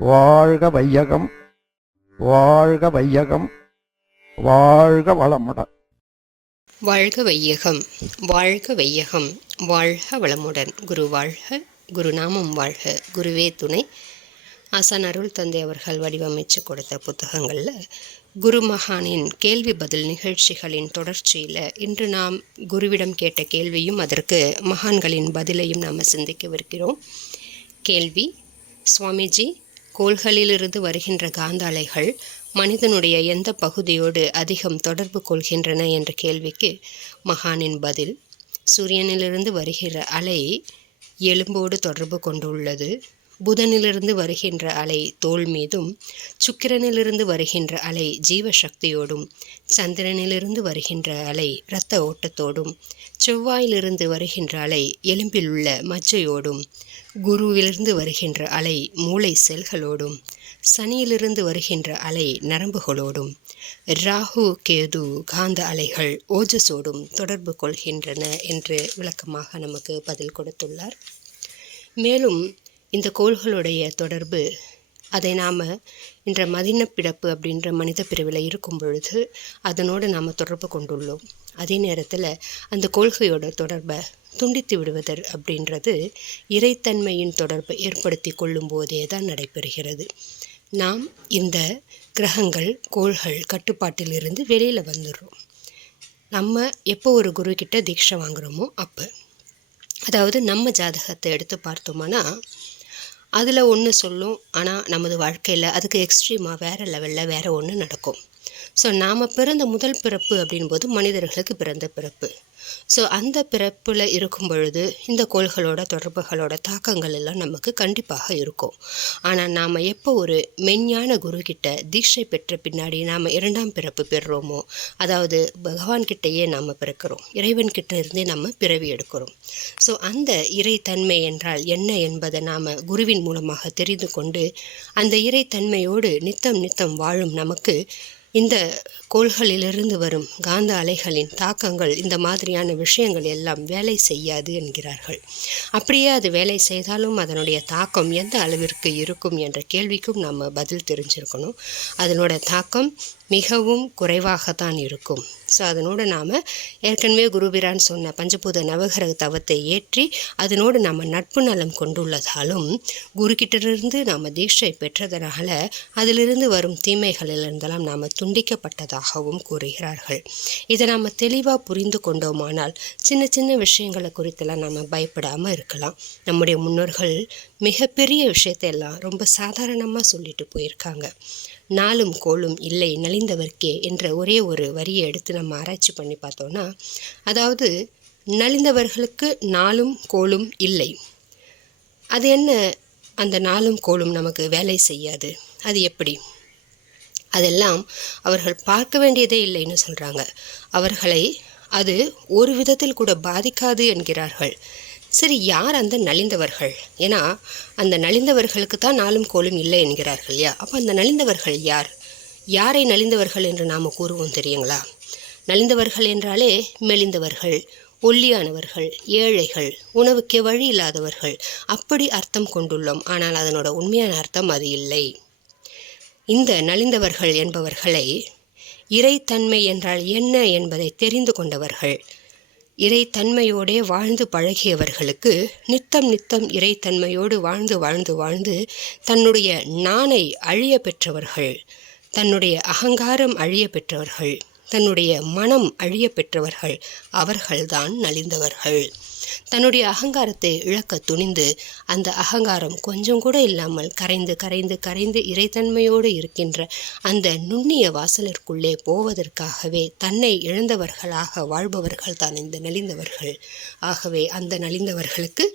வாழ்க வையகம், வாழ்க வையகம், வாழ்க வளமுடன். வாழ்க வையகம், வாழ்க வையகம், வாழ்க வளமுடன். குரு வாழ்க, குருநாமம் வாழ்க, குருவே துணை. ஆசான் அருள் தந்தை அவர்கள் வடிவமைச்சு கொடுத்த புத்தகங்களில் குரு மகானின் கேள்வி பதில் நிகழ்ச்சிகளின் தொடர்ச்சியில் இன்று நாம் குருவிடம் கேட்ட கேள்வியும் அதற்கு மகான்களின் பதிலையும் நாம் சிந்திக்கவிருக்கிறோம். கேள்வி: சுவாமிஜி, கோள்களிலிருந்து வருகின்ற காந்த அலைகள் மனிதனுடைய எந்த பகுதியோடு அதிகம் தொடர்பு கொள்கின்றன என்ற கேள்விக்கு மகானின் பதில்: சூரியனிலிருந்து வருகிற அலை எலும்போடு தொடர்பு கொண்டுள்ளது. புதனிலிருந்து வருகின்ற அலை தோல் மீதும், சுக்கிரனிலிருந்து வருகின்ற அலை ஜீவசக்தியோடும், சந்திரனிலிருந்து வருகின்ற அலை இரத்த ஓட்டத்தோடும், செவ்வாயிலிருந்து வருகின்ற அலை எலும்பில் உள்ள மஜ்ஜையோடும், குருவிலிருந்து வருகின்ற அலை மூளை செல்களோடும், சனியிலிருந்து வருகின்ற அலை நரம்புகளோடும், ராகு கேது காந்த அலைகள் ஓஜஸோடும் தொடர்பு கொள்கின்றன என்று விளக்கமாக நமக்கு பதில் கொடுத்துள்ளார். மேலும் இந்த கோள்களுடைய தொடர்பு, அதை நாம் இன்ற மதினப்பிறப்பு அப்படின்ற மனித பிரிவில் இருக்கும் பொழுது அதனோடு நாம் தொடர்பு கொண்டுள்ளோம். அதே நேரத்தில் அந்த கொள்கையோட தொடர்பை துண்டித்து விடுவதர் அப்படின்றது இறைத்தன்மையின் தொடர்பை ஏற்படுத்தி கொள்ளும் போதே தான் நடைபெறுகிறது. நாம் இந்த கிரகங்கள் கோள்கள் கட்டுப்பாட்டிலிருந்து வெளியில் வந்துடுறோம். நம்ம எப்போ ஒரு குரு கிட்ட தீட்சை வாங்குகிறோமோ அப்போ, அதாவது நம்ம ஜாதகத்தை எடுத்து பார்த்தோம்னா அதில் ஒன்று சொல்லும், ஆனால் நமது வாழ்க்கையில் அதுக்கு எக்ஸ்ட்ரீமாக வேறு லெவலில் வேறு ஒன்று நடக்கும். ஸோ நாம் பிறந்த முதல் பிறப்பு அப்படின்போது மனிதர்களுக்கு பிறந்த பிறப்பு. ஸோ அந்த பிறப்பில் இருக்கும் பொழுது இந்த கோள்களோட தொடர்புகளோட தாக்கங்கள் எல்லாம் நமக்கு கண்டிப்பாக இருக்கும். ஆனால் நாம் எப்போ ஒரு மெஞ்ஞான குரு கிட்ட தீட்சை பெற்ற பின்னாடி நாம் இரண்டாம் பிறப்பு பெறுறோமோ, அதாவது பகவான்கிட்டையே நாம் பிறக்கிறோம், இறைவன்கிட்ட இருந்தே நம்ம பிறவி எடுக்கிறோம். ஸோ அந்த இறைத்தன்மை என்றால் என்ன என்பதை நாம் குருவின் மூலமாக தெரிந்து கொண்டு அந்த இறைத்தன்மையோடு நித்தம் நித்தம் வாழும் நமக்கு இந்த கோள்களிலிருந்து வரும் காந்த அலைகளின் தாக்கங்கள், இந்த மாதிரியான விஷயங்கள் எல்லாம் வேலை செய்யாது என்கிறார்கள். அப்படியே அது வேலை செய்தாலும் அதனுடைய தாக்கம் எந்த அளவிற்கு இருக்கும் என்ற கேள்விக்கும் நம்ம பதில் தெரிஞ்சிருக்கணும். அதனோட தாக்கம் மிகவும் குறைவாகத்தான் இருக்கும். ஸோ அதனோடு நாம் ஏற்கனவே குருபிரான் சொன்ன பஞ்சபூத நவகிரக தவத்தை ஏற்றி அதனோடு நாம் நட்பு நலம் கொண்டுள்ளதாலும், குருக்கிட்டிருந்து நாம் தீட்சை பெற்றதனால அதிலிருந்து வரும் தீமைகளிலிருந்தெல்லாம் நாம் துண்டிக்கப்பட்டதாகவும் கூறுகிறார்கள். இதை நாம் தெளிவாக புரிந்து கொண்டோமானால் சின்ன சின்ன விஷயங்களை குறித்தெல்லாம் நாம் பயப்படாமல் இருக்கலாம். நம்முடைய முன்னோர்கள் மிகப்பெரிய விஷயத்தையெல்லாம் ரொம்ப சாதாரணமாக சொல்லிட்டு போயிருக்காங்க. நாளும் கோளும் இல்லை நலிந்தவர்க்கே என்ற ஒரே ஒரு வரியை எடுத்து நம்ம ஆராய்ச்சி பண்ணி பார்த்தோன்னா, அதாவது நலிந்தவர்களுக்கு நாளும் கோளும் இல்லை. அது என்ன, அந்த நாளும் கோளும் நமக்கு வேலை செய்யாது, அது எப்படி? அதெல்லாம் அவர்கள் பார்க்க வேண்டியதே இல்லைன்னு சொல்கிறாங்க. அவர்களை அது ஒரு விதத்தில் கூட பாதிக்காது என்கிறார்கள். சரி, யார் அந்த நலிந்தவர்கள்? ஏன்னா அந்த நலிந்தவர்களுக்கு தான் நாளும் கோளும் இல்லை என்கிறார்கள் இல்லையா? அப்போ அந்த நலிந்தவர்கள் யார்? யாரை நலிந்தவர்கள் என்று நாம் கூறுவோம் தெரியுங்களா? நலிந்தவர்கள் என்றாலே மெலிந்தவர்கள், ஒல்லியானவர்கள், ஏழைகள், உணவுக்கே வழி இல்லாதவர்கள், அப்படி அர்த்தம் கொண்டுள்ளோம். ஆனால் அதனோட உண்மையான அர்த்தம் அது இல்லை. இந்த நலிந்தவர்கள் என்பவர்களை இறைத்தன்மை என்றால் என்ன என்பதை தெரிந்து கொண்டவர்கள், இறைத்தன்மையோடே வாழ்ந்து பழகியவர்களுக்கு, நித்தம் நித்தம் இறைத்தன்மையோடு வாழ்ந்து வாழ்ந்து வாழ்ந்து தன்னுடைய நானை அழிய பெற்றவர்கள், தன்னுடைய அகங்காரம் அழிய பெற்றவர்கள், தன்னுடைய மனம் அழிய பெற்றவர்கள், அவர்கள்தான் நலிந்தவர்கள். தன்னுடைய அகங்காரத்தை இழக்க துணிந்து அந்த அகங்காரம் கொஞ்சம் கூட இல்லாமல் கரைந்து கரைந்து கரைந்து இறைத்தன்மையோடு இருக்கின்ற அந்த நுண்ணிய வாசலிற்குள்ளே போவதற்காகவே தன்னை இழந்தவர்களாக வாழ்பவர்கள் தான் இந்த நலிந்தவர்கள். ஆகவே அந்த நலிந்தவர்களுக்கு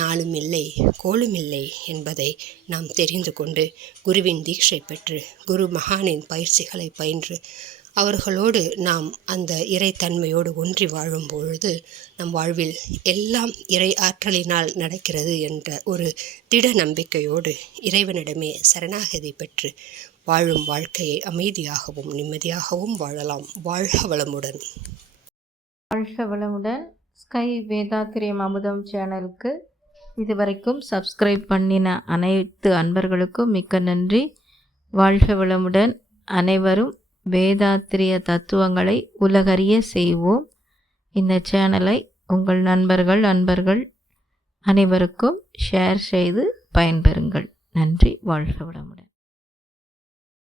நாளும் இல்லை கோளும் இல்லை என்பதை நாம் தெரிந்து கொண்டு குருவின் தீட்சை பெற்று குரு மகானின் பயிற்சிகளை பயின்று அவர்களோடு நாம் அந்த இறைத்தன்மையோடு ஒன்றி வாழும் பொழுது நம் வாழ்வில் எல்லாம் இறை ஆற்றலினால் நடக்கிறது என்ற ஒரு திட நம்பிக்கையோடு இறைவனிடமே சரணாகதி பெற்று வாழும் வாழ்க்கையை அமைதியாகவும் நிம்மதியாகவும் வாழலாம். வாழ்க வளமுடன். வாழ்க வளமுடன். ஸ்கை வேதாத்திரியம் அமுதம் சேனலுக்கு இதுவரைக்கும் சப்ஸ்கிரைப் பண்ணின அனைத்து அன்பர்களுக்கும் மிக்க நன்றி. வாழ்க வளமுடன். அனைவரும் வேதாத்திரிய தத்துவங்களை உலகறிய செய்வோம். இந்த சேனலை உங்கள் அன்பர்கள் அனைவருக்கும் ஷேர் செய்து பயன்பெறுங்கள். நன்றி. வாழ்க வளமுடன்.